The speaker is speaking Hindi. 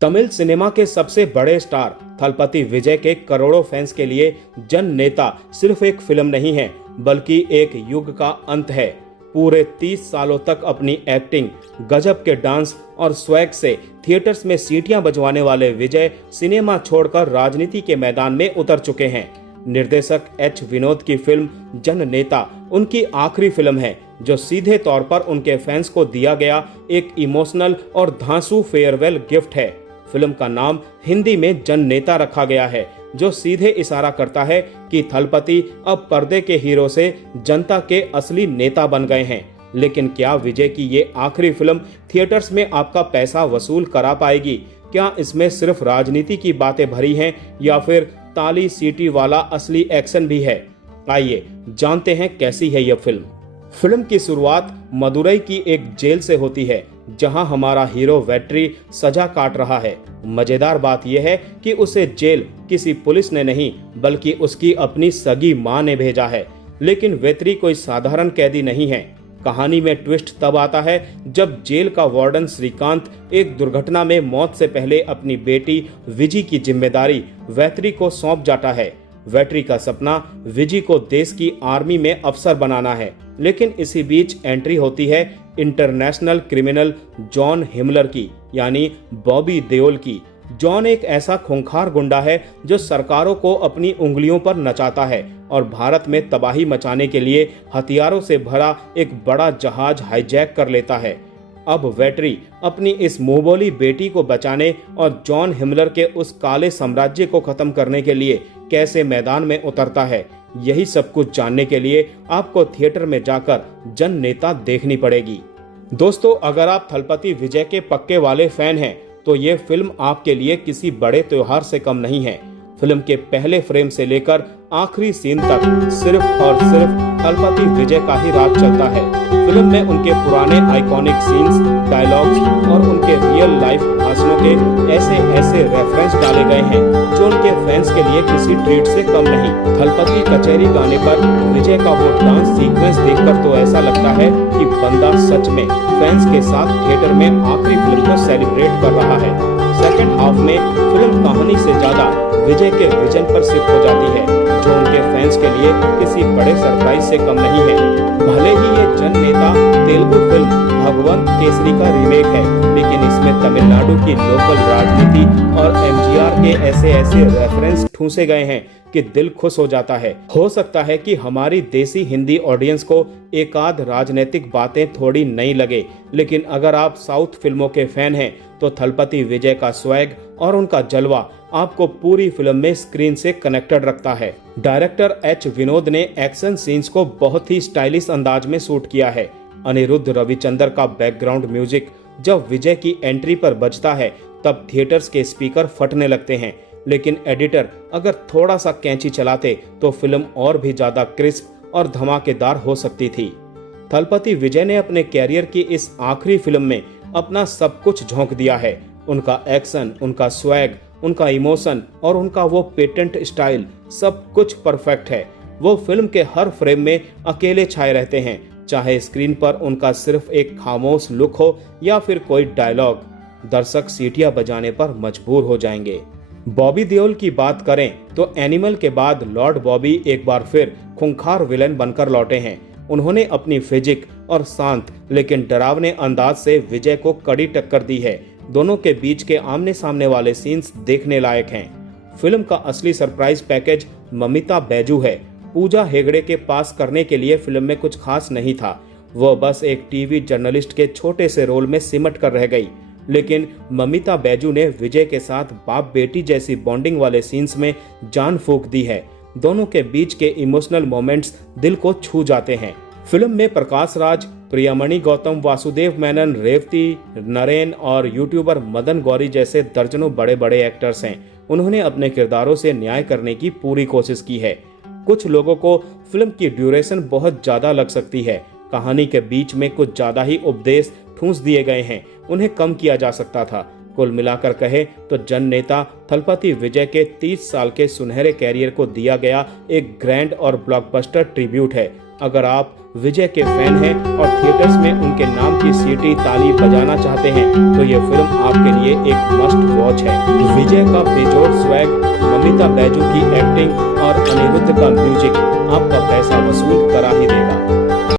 तमिल सिनेमा के सबसे बड़े स्टार थलपति विजय के करोड़ों फैंस के लिए जन नेता सिर्फ एक फिल्म नहीं है, बल्कि एक युग का अंत है। पूरे 30 सालों तक अपनी एक्टिंग, गजब के डांस और स्वैग से थिएटर्स में सीटियां बजवाने वाले विजय सिनेमा छोड़कर राजनीति के मैदान में उतर चुके हैं। निर्देशक एच विनोद की फिल्म जन नेता उनकी आखिरी फिल्म है, जो सीधे तौर पर उनके फैंस को दिया गया एक इमोशनल और धांसू फेयरवेल गिफ्ट है। फिल्म का नाम हिंदी में जन नेता रखा गया है, जो सीधे इशारा करता है कि थलपति अब पर्दे के हीरो से जनता के असली नेता बन गए हैं। लेकिन क्या विजय की ये आखिरी फिल्म थिएटर्स में आपका पैसा वसूल करा पाएगी? क्या इसमें सिर्फ राजनीति की बातें भरी हैं या फिर ताली सीटी वाला असली एक्शन भी है? आइए जानते हैं कैसी है यह फिल्म। फिल्म की शुरुआत मदुरई की एक जेल से होती है, जहां हमारा हीरो वेट्री सजा काट रहा है। मजेदार बात यह है कि उसे जेल किसी पुलिस ने नहीं, बल्कि उसकी अपनी सगी मां ने भेजा है। लेकिन वेट्री कोई साधारण कैदी नहीं है। कहानी में ट्विस्ट तब आता है जब जेल का वार्डन श्रीकांत एक दुर्घटना में मौत से पहले अपनी बेटी विजी की जिम्मेदारी वेट्री को सौंप जाता है। वेट्री का सपना विजी को देश की आर्मी में अफसर बनाना है, लेकिन इसी बीच एंट्री होती है इंटरनेशनल क्रिमिनल जॉन हिमलर की, यानी बॉबी देओल की। जॉन एक ऐसा खूंखार गुंडा है जो सरकारों को अपनी उंगलियों पर नचाता है और भारत में तबाही मचाने के लिए हथियारों से भरा एक बड़ा जहाज हाईजैक कर लेता है। अब वेट्री अपनी इस मुंहबोली बेटी को बचाने और जॉन हिमलर के उस काले साम्राज्य को खत्म करने के लिए कैसे मैदान में उतरता है, यही सब कुछ जानने के लिए आपको थिएटर में जाकर जन नेता देखनी पड़ेगी। दोस्तों, अगर आप थलपति विजय के पक्के वाले फैन हैं, तो ये फिल्म आपके लिए किसी बड़े त्योहार से कम नहीं है। फिल्म के पहले फ्रेम से लेकर आखिरी सीन तक सिर्फ और सिर्फ थलपति विजय का ही राज चलता है। फिल्म में उनके पुराने आइकॉनिक सीन्स, डायलॉग्स और उनके रियल लाइफ भाषणों के ऐसे रेफरेंस डाले गए हैं जो उनके फैंस के लिए किसी ट्रीट से कम नहीं। थलपति कचहरी गाने पर विजय का वो डांस सीक्वेंस देखकर तो ऐसा लगता है कि बंदा सच में फैंस के साथ थिएटर में आखिरी फिल्म को सेलिब्रेट कर रहा है। सेकंड हाफ में फिल्म कहानी से ज्यादा विजय के विजन पर शिफ्ट हो जाती है, जो उनके फैंस के लिए किसी बड़े सरप्राइज से कम नहीं है। भले ही ये जन नेता तेलुगु फिल्म भगवंत केसरी का रीमेक है, लेकिन इसमें तमिलनाडु की लोकल राजनीति और एमजीआर के ऐसे रेफरेंस ठूंसे गए हैं कि दिल खुश हो जाता है। हो सकता है कि हमारी देसी हिंदी ऑडियंस को एकाध राजनीतिक बातें थोड़ी नई लगे, लेकिन अगर आप साउथ फिल्मों के फैन हैं तो थलपति विजय का स्वैग और उनका जलवा आपको पूरी फिल्म में स्क्रीन से कनेक्टेड रखता है। डायरेक्टर एच विनोद ने एक्शन सीन्स को बहुत ही स्टाइलिश अंदाज में शूट किया है। अनिरुद्ध रविचंद्र का बैकग्राउंड म्यूजिक जब विजय की एंट्री पर बजता है, तब थिएटर्स के स्पीकर फटने लगते हैं। लेकिन एडिटर अगर थोड़ा सा कैंची चलाते तो फिल्म और भी ज्यादा क्रिस्प और धमाकेदार हो सकती थी। थलपति विजय ने अपने कैरियर की इस आखिरी फिल्म में अपना सब कुछ झोंक दिया है। उनका एक्शन, उनका स्वैग, उनका इमोशन और उनका वो पेटेंट स्टाइल, सब कुछ परफेक्ट है। वो फिल्म के हर फ्रेम में अकेले छाए रहते हैं, चाहे स्क्रीन पर उनका सिर्फ एक खामोश लुक हो या फिर कोई डायलॉग। दर्शक सीटियां बजाने पर मजबूर हो जाएंगे। बॉबी देओल की बात करें तो एनिमल के बाद लॉर्ड बॉबी एक बार फिर खूंखार विलेन बनकर लौटे हैं। उन्होंने अपनी फिजिक और शांत लेकिन डरावने अंदाज से विजय को कड़ी टक्कर दी है। दोनों के बीच के आमने सामने वाले सीन्स देखने लायक हैं। फिल्म का असली सरप्राइज पैकेज ममिता बैजू है। पूजा हेगड़े के पास करने के लिए फिल्म में कुछ खास नहीं था। वह बस एक टीवी जर्नलिस्ट के छोटे से रोल में सिमट कर रह गई। लेकिन ममिता बैजू ने विजय के साथ बाप बेटी जैसी बॉन्डिंग वाले सीन्स में जान फूंक दी है। दोनों के बीच के इमोशनल मोमेंट्स दिल को छू जाते हैं। फिल्म में प्रकाश राज, प्रियमणि गौतम, वासुदेव मेनन, रेवती, नरेन और यूट्यूबर मदन गौरी जैसे दर्जनों बड़े बड़े एक्टर्स हैं। उन्होंने अपने किरदारों से न्याय करने की पूरी कोशिश की है। कुछ लोगों को फिल्म की ड्यूरेशन बहुत ज्यादा लग सकती है। कहानी के बीच में कुछ ज्यादा ही उपदेश ठूंस दिए गए हैं, उन्हें कम किया जा सकता था। कुल मिलाकर कहे तो जन नेता थलपति विजय के 30 साल के सुनहरे कैरियर को दिया गया एक ग्रैंड और ब्लॉकबस्टर ट्रिब्यूट है। अगर आप विजय के फैन हैं और थिएटर्स में उनके नाम की सीटी ताली बजाना चाहते हैं तो ये फिल्म आपके लिए एक मस्ट वॉच है। विजय का बेजोड़ स्वैग, ममिता बैजू की एक्टिंग और अनिरुद्ध का म्यूजिक आपका पैसा वसूल करा ही देगा।